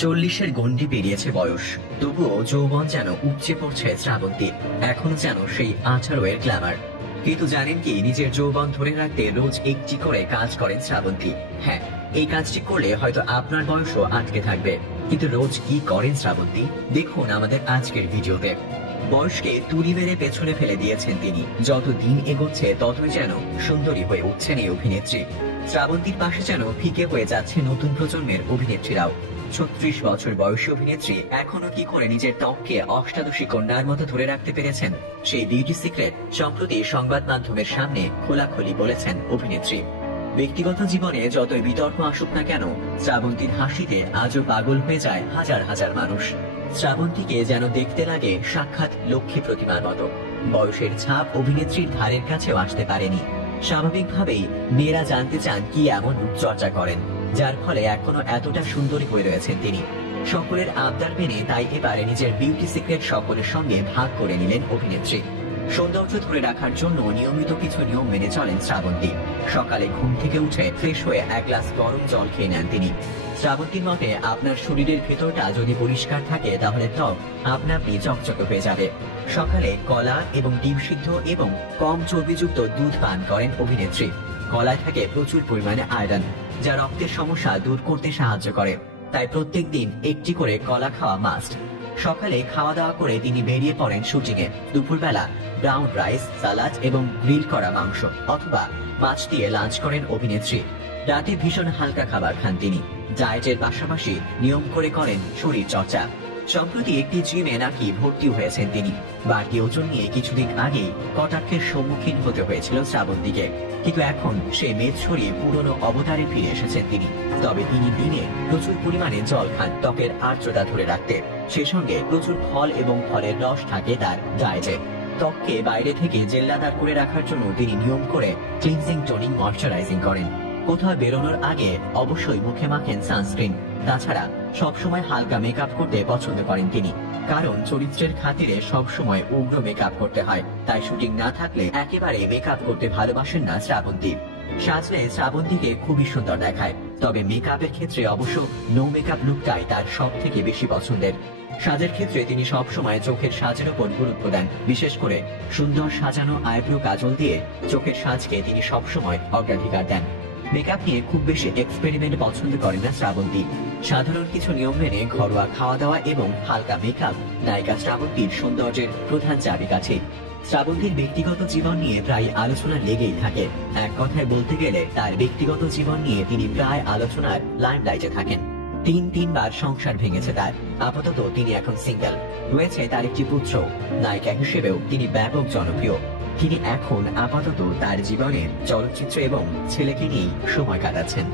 40-এর গণ্ডি পেরিয়েছে বয়স, তবুও যৌবন যেন উপচে পড়ছে শ্রাবন্তী। এখনো যেন সেই 18-এর গ্ল্যামার। কিন্তু জানেন কি, নিজের যৌবন ধরে রাখতে রোজ একটি করে কাজ করেন শ্রাবন্তী। হ্যাঁ, এই কাজটি করলে হয়তো আপনার বয়সও আটকে থাকবে। কিন্তু রোজ কি করেন শ্রাবন্তী, দেখুন আমাদের আজকের ভিডিওতে। বয়সকে তুড়ি মেরে পেছনে ফেলে দিয়েছেন তিনি। যত দিন এগোচ্ছে ততই যেন সুন্দরী হয়ে উঠছেন এই অভিনেত্রী। শ্রাবন্তীর পাশে যেন ফিকে হয়ে যাচ্ছে নতুন প্রজন্মের অভিনেত্রীরাও। 36 বছর বয়সী অভিনেত্রী এখনো কি করে নিজের ত্বককে অষ্টাদশী কন্যার মতো ধরে রাখতে পেরেছেন, সেই বিউটি সিক্রেট সম্প্রতি সংবাদ মাধ্যমের সামনে খোলাখুলি বলেছেন অভিনেত্রী। ব্যক্তিগত জীবনে যতই বিতর্ক আসুক না কেন, শ্রাবন্তীর হাসিতে আজও পাগল হয়ে যায় হাজার হাজার মানুষ। শ্রাবন্তীকে যেন দেখতে লাগে সাক্ষাৎ লক্ষ্মী প্রতিমার মতো। বয়সের ছাপ অভিনেত্রীর ধারের কাছেও আসতে পারেনি। স্বাভাবিকভাবেই মেয়েরা জানতে চান কি এমন রূপচর্চা করেন, যার ফলে এখনো এতটা সুন্দরী হয়ে রয়েছেন তিনি। সকলের আবদার মেনে তাই এবারে নিজের বিউটি সিক্রেট সকলের সঙ্গে ভাগ করে নিলেন অভিনেত্রী। সৌন্দর্য ধরে রাখার জন্য নিয়মিত কিছু নিয়ম মেনে চলেন শ্রাবন্তী। সকালে ঘুম থেকে উঠে ফ্রেশ হয়ে এক গ্লাস গরম জল খেয়ে নেন তিনি। শ্রাবন্তীর মতে, আপনার শরীরের ভেতরটা যদি পরিষ্কার থাকে তাহলে ত্বক আপনা আপনি চকচকে হয়ে যাবে। সকালে কলা এবং ডিম সিদ্ধ এবং কম চর্বিযুক্ত দুধ পান করেন অভিনেত্রী। কলায় থাকে প্রচুর পরিমাণে আয়রন, যা রক্তের সমস্যা দূর করতে সাহায্য করে। তাই প্রত্যেক দিন একটি করে কলা খাওয়া মাস্ট। সকালে খাওয়া দাওয়া করে তিনি বেরিয়ে পড়েন শুটিং এ। দুপুরবেলা ব্রাউন রাইস, সালাদ এবং গ্রিল করা মাংস অথবা মাছ দিয়ে লাঞ্চ করেন অভিনেত্রী। রাতে ভীষণ হালকা খাবার খান তিনি। ডায়েটের পাশাপাশি নিয়ম করে করেন শরীর চর্চা। সম্প্রতি একটি জিমে নাকি ভর্তি হয়েছেন তিনি। বাড়তি ওজন নিয়ে কিছুদিন আগেই কটাক্ষের সম্মুখীন হতে হয়েছিল শ্রাবন্তীকে, কিন্তু এখন সে মেদ সরিয়ে পুরনো অবতারে ফিরে এসেছেন তিনি। তবে তিনি দিনে প্রচুর পরিমাণে জল খান ত্বকের আর্দ্রতা ধরে রাখতে। সে সঙ্গে প্রচুর ফল এবং ফলের রস থাকে তার ডায়েটে। ত্বককে বাইরে থেকে জেল্লাদার করে রাখার জন্য তিনি নিয়ম করে ক্লিনজিং, টোনিং, ময়শ্চারাইজিং করেন। কোথাও বেরোনোর আগে অবশ্যই মুখে মাখেন সানস্ক্রিন। তাছাড়া সবসময় হালকা মেকআপ করতে পছন্দ করেন তিনি, কারণ চরিত্রের খাতিরে সবসময় উগ্র মেকআপ করতে হয়। তাই শুটিং না থাকলে একেবারে মেকআপ করতে ভালোবাসেন না শ্রাবন্তী। সাজলে শ্রাবন্তীকে খুবই সুন্দর দেখায়, তবে মেকআপের ক্ষেত্রে অবশ্য নো মেকআপ লুকটাই তার সব থেকে বেশি পছন্দের। সাজের ক্ষেত্রে তিনি সবসময় চোখের সাজের উপর গুরুত্ব দেন। বিশেষ করে সুন্দর সাজানো আইব্রো কাজল দিয়ে চোখের সাজকে তিনি সবসময় অগ্রাধিকার দেন। মেকআপ নিয়ে খুব বেশি এক্সপেরিমেন্ট পছন্দ করেন না শ্রাবন্তী। সাধারণ কিছু নিয়ম মেনে ঘরোয়া খাওয়া দাওয়া এবং হালকা মেকআপ নায়িকা শ্রাবন্তীর সৌন্দর্যের প্রধান চাবিকাঠি। শ্রাবন্তীর ব্যক্তিগত জীবন নিয়ে প্রায় আলোচনা লেগেই থাকে। এক কথায় বলতে গেলে তার ব্যক্তিগত জীবন নিয়ে তিনি প্রায় আলোচনার লাইমলাইটে থাকেন। তিনবার সংসার ভেঙেছে তার। আপাতত তিনি এখন সিঙ্গেল। রয়েছে তার একটি পুত্র। নায়িকা হিসেবেও তিনি ব্যাপক জনপ্রিয়। তিনি এখন আপাতত তার জীবনে চলচ্চিত্র এবং ছেলেকে নিয়েই সময় কাটাচ্ছেন।